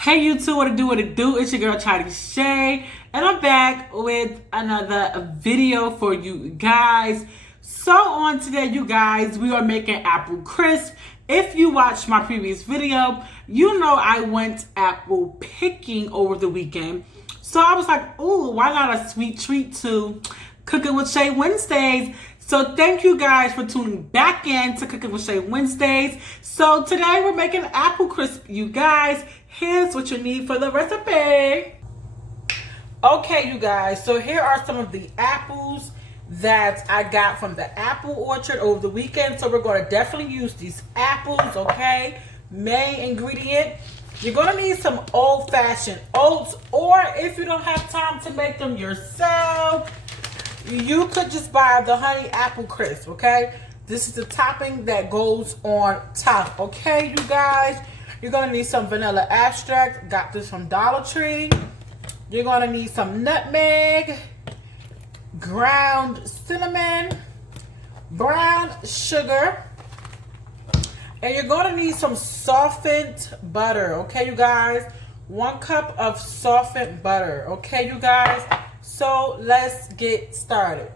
Hey YouTube, what it do? It's your girl Shay, and I'm back with another video for you guys. So on today, you guys, we are making apple crisp. If you watched my previous video, you know I went apple picking over the weekend. So I was like, ooh, why not a sweet treat to Cooking with Shay Wednesdays? So thank you guys for tuning back in to Cooking with Shay Wednesdays. So today we're making apple crisp, you guys. Here's what you need for the recipe. Okay, you guys, so here are some of the apples that I got from the apple orchard over the weekend. So we're going to definitely use these apples, okay? Main ingredient. You're going to need some old-fashioned oats, or if you don't have time to make them yourself, you could just buy the honey apple crisp, okay? This is the topping that goes on top, okay, you guys? You're going to need some vanilla extract. Got this from Dollar Tree. You're going to need some nutmeg, ground cinnamon, brown sugar, and you're going to need some softened butter, okay, you guys? 1 cup of softened butter, okay, you guys? So let's get started.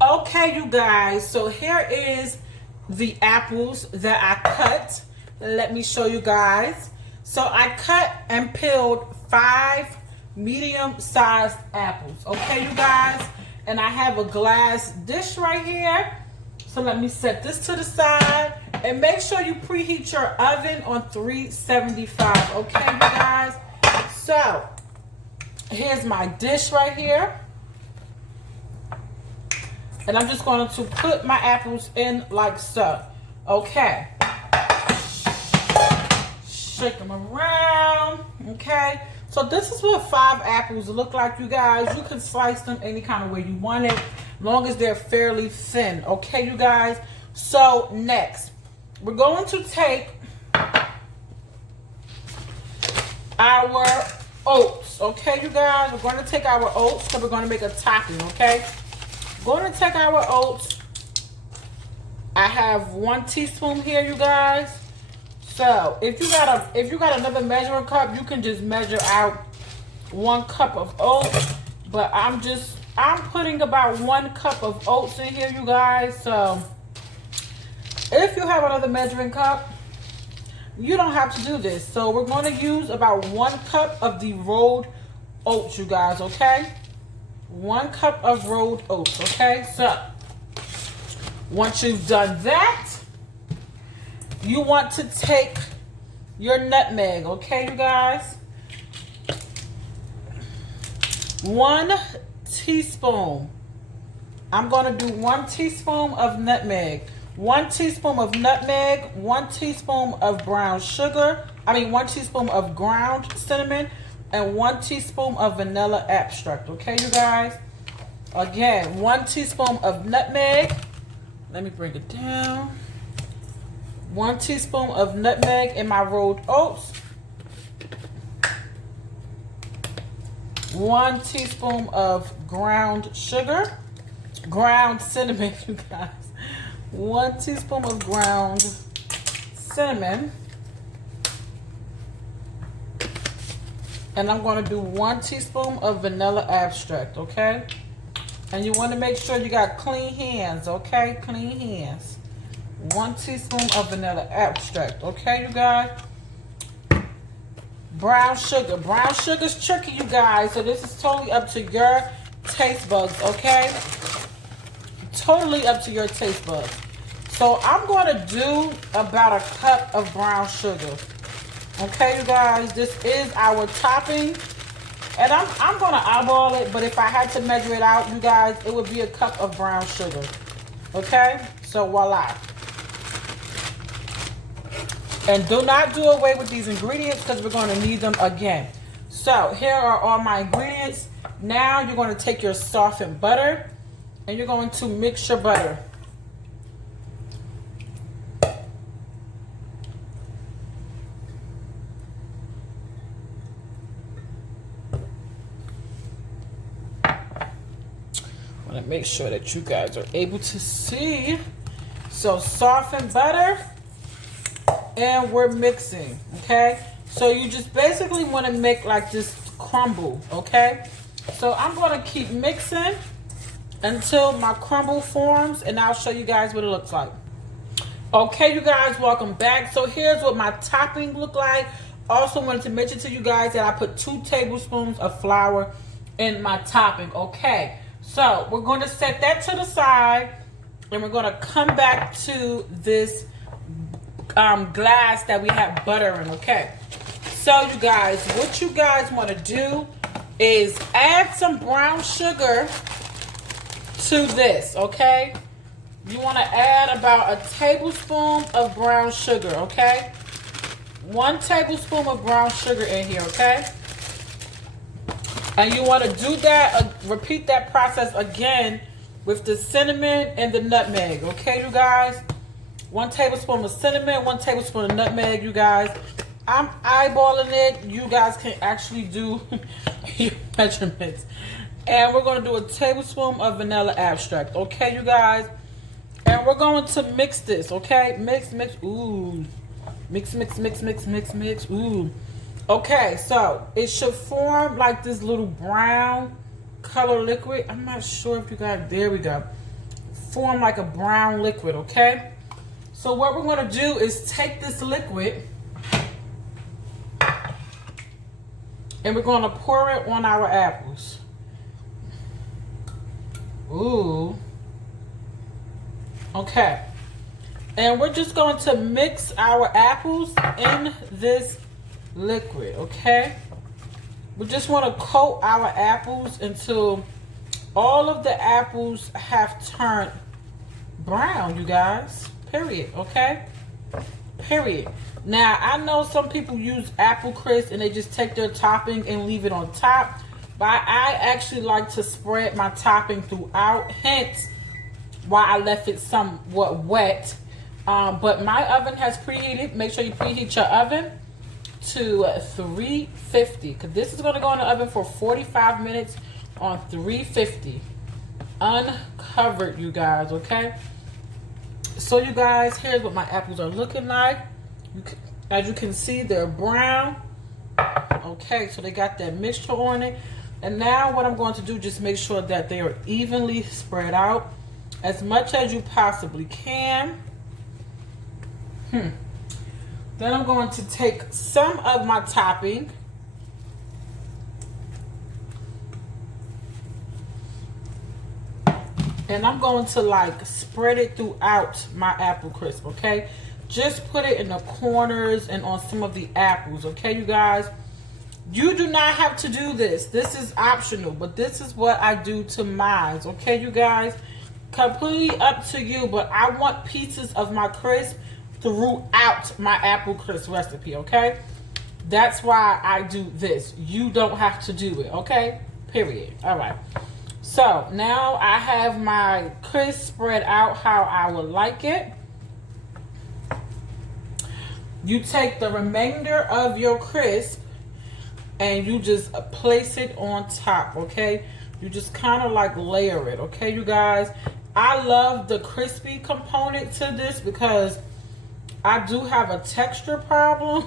Okay, you guys, so here is the apples that I cut. Let me show you guys. So I cut and peeled 5 medium-sized apples, okay, you guys? And I have a glass dish right here. So let me set this to the side. And make sure you preheat your oven on 375, okay, you guys? So here's my dish right here. And I'm just going to put my apples in like so. Okay. Shake them around. Okay. So this is what 5 apples look like, you guys. You can slice them any kind of way you want it, as long as they're fairly thin. Okay, you guys. So next, we're going to take our oats, okay, you guys? We're going to take our oats because we're going to make a topping, okay? We're going to take our oats. I have 1 teaspoon here, you guys. So if you got another measuring cup, you can just measure out 1 cup of oats. But I'm putting about 1 cup of oats in here, you guys. So if you have another measuring cup, you don't have to do this. So we're going to use about 1 cup of the rolled oats, you guys, okay? 1 cup of rolled oats, okay? So once you've done that, you want to take your nutmeg, okay, you guys? 1 teaspoon. I'm going to do 1 teaspoon of nutmeg. 1 teaspoon of nutmeg, 1 teaspoon of brown sugar, 1 teaspoon of ground cinnamon, and 1 teaspoon of vanilla extract, okay, you guys? Again, 1 teaspoon of nutmeg. Let me bring it down. 1 teaspoon of nutmeg in my rolled oats. 1 teaspoon of ground sugar, ground cinnamon, you guys. 1 teaspoon of ground cinnamon. And I'm going to do 1 teaspoon of vanilla extract, okay? And you want to make sure you got clean hands, okay? Clean hands. 1 teaspoon of vanilla extract, okay, you guys? Brown sugar. Brown sugar's tricky, you guys, so this is totally up to your taste buds, okay? Totally up to your taste buds. So I'm going to do about 1 cup of brown sugar. Okay, you guys, this is our topping. And I'm going to eyeball it, but if I had to measure it out, you guys, it would be 1 cup of brown sugar. Okay? So voila. And do not do away with these ingredients because we're going to need them again. So here are all my ingredients. Now you're going to take your softened butter and you're going to mix your butter. I want to make sure that you guys are able to see. So softened butter and we're mixing, okay? So you just basically want to make like this crumble, okay? So I'm going to keep mixing until my crumble forms, and I'll show you guys what it looks like. Okay, you guys, welcome back. So here's what my topping look like. Also wanted to mention to you guys that I put 2 tablespoons of flour in my topping. Okay, so we're going to set that to the side, and we're going to come back to this glass that we have butter in. Okay, so you guys, what you guys want to do is add some brown sugar to this. Okay, you want to add about a tablespoon of brown sugar. Okay, 1 tablespoon of brown sugar in here. Okay, and you want to do that, repeat that process again with the cinnamon and the nutmeg. Okay, you guys, 1 tablespoon of cinnamon, 1 tablespoon of nutmeg. You guys, I'm eyeballing it. You guys can actually do your measurements. And we're going to do a tablespoon of vanilla extract. Okay, you guys, and we're going to mix this. Okay, mix. Ooh, mix. Ooh. Okay, so it should form like this little brown color liquid. I'm not sure if you guys, there we go. Form like a brown liquid. Okay, so what we're going to do is take this liquid and we're going to pour it on our apples. Ooh. Okay, and we're just going to mix our apples in this liquid. Okay, we just want to coat our apples until all of the apples have turned brown, you guys. Period. Okay, period. Now I know some people use apple crisp and they just take their topping and leave it on top, but I actually like to spread my topping throughout, hence why I left it somewhat wet. But my oven has preheated. Make sure you preheat your oven to 350, because this is going to go in the oven for 45 minutes on 350 uncovered, you guys. Okay, so you guys, here's what my apples are looking like. As you can see, they're brown. Okay, so they got that mixture on it. And now what I'm going to do, just make sure that they are evenly spread out as much as you possibly can. Then I'm going to take some of my topping and I'm going to like spread it throughout my apple crisp. Okay, just put it in the corners and on some of the apples. Okay, you guys, you do not have to do this. This is optional, but this is what I do to mine. Okay, you guys, completely up to you, but I want pieces of my crisp throughout my apple crisp recipe. Okay, that's why I do this. You don't have to do it. Okay, period. All right, so now I have my crisp spread out how I would like it. You take the remainder of your crisp and you just place it on top. Okay, you just kind of like layer it. Okay, you guys, I love the crispy component to this because I do have a texture problem.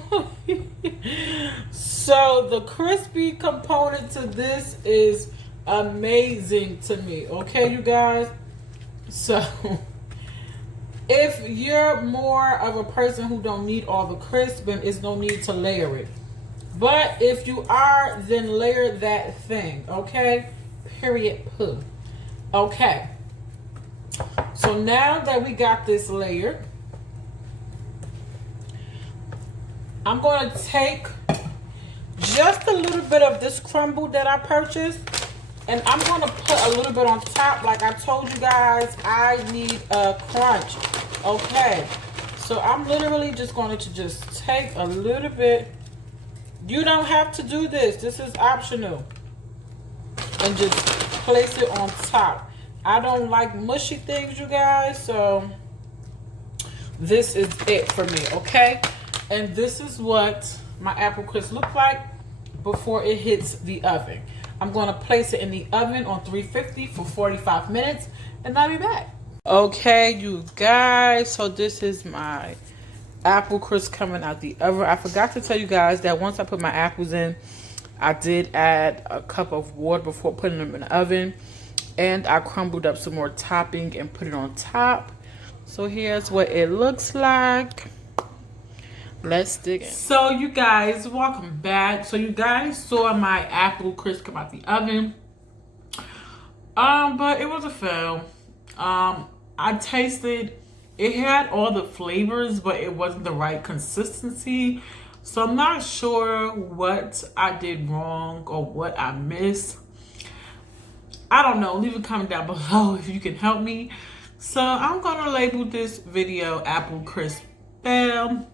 So the crispy component to this is amazing to me. Okay, you guys, so if you're more of a person who don't need all the crisp, then it's no need to layer it. But if you are, then layer that thing. Okay, period. Poo. Okay, so now that we got this layered, I'm going to take just a little bit of this crumble that I purchased, and I'm going to put a little bit on top. Like I told you guys, I need a crunch. Okay, so I'm literally just going to just take a little bit. You don't have to do this. This is optional. And just place it on top. I don't like mushy things, you guys, so this is it for me. Okay, and this is what my apple crisp look like before it hits the oven. I'm going to place it in the oven on 350 for 45 minutes, and I'll be back. Okay, you guys, so this is my apple crisp coming out the oven. I forgot to tell you guys that once I put my apples in, I did add a cup of water before putting them in the oven. And I crumbled up some more topping and put it on top. So here's what it looks like. Let's dig in. So you guys, welcome back. So you guys saw my apple crisp come out the oven. But it was a fail. I tasted, it had all the flavors, but it wasn't the right consistency. So I'm not sure what I did wrong or what I missed. I don't know. Leave a comment down below if you can help me. So I'm gonna label this video apple crisp fail.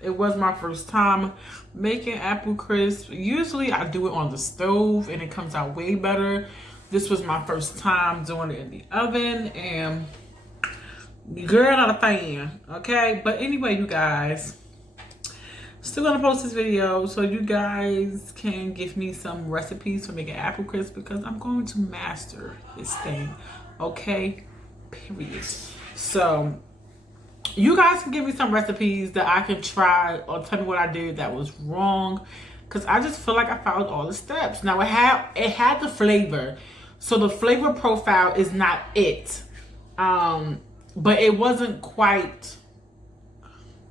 It was my first time making apple crisp. Usually I do it on the stove and it comes out way better. This was my first time doing it in the oven, and girl, not a fan, okay? But anyway, you guys, still gonna post this video so you guys can give me some recipes for making apple crisp, because I'm going to master this thing, okay? Period. So you guys can give me some recipes that I can try, or tell me what I did that was wrong, because I just feel like I followed all the steps. Now it had the flavor, so the flavor profile is not it, but it wasn't quite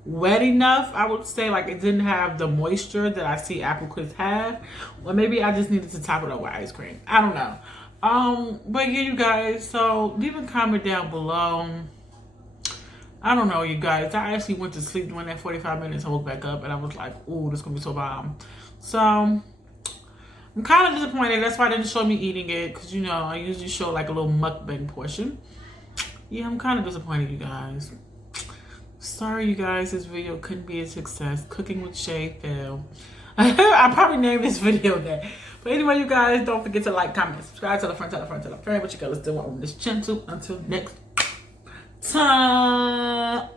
wet enough, I would say. Like, it didn't have the moisture that I see apple crisp have, or maybe I just needed to top it up with ice cream. I don't know. But yeah, you guys, so leave a comment down below. I don't know, you guys. I actually went to sleep during that 45 minutes and woke back up, and I was like, "Ooh, this is gonna be so bomb." So I'm kind of disappointed. That's why I didn't show me eating it, because you know I usually show like a little mukbang portion. Yeah, I'm kind of disappointed, you guys. Sorry, you guys. This video couldn't be a success. Cooking with Shay fail. I probably named this video that. But anyway, you guys, don't forget to like, comment, subscribe, tell a friend, tell a friend, tell a friend what you guys do on this channel. Until next time.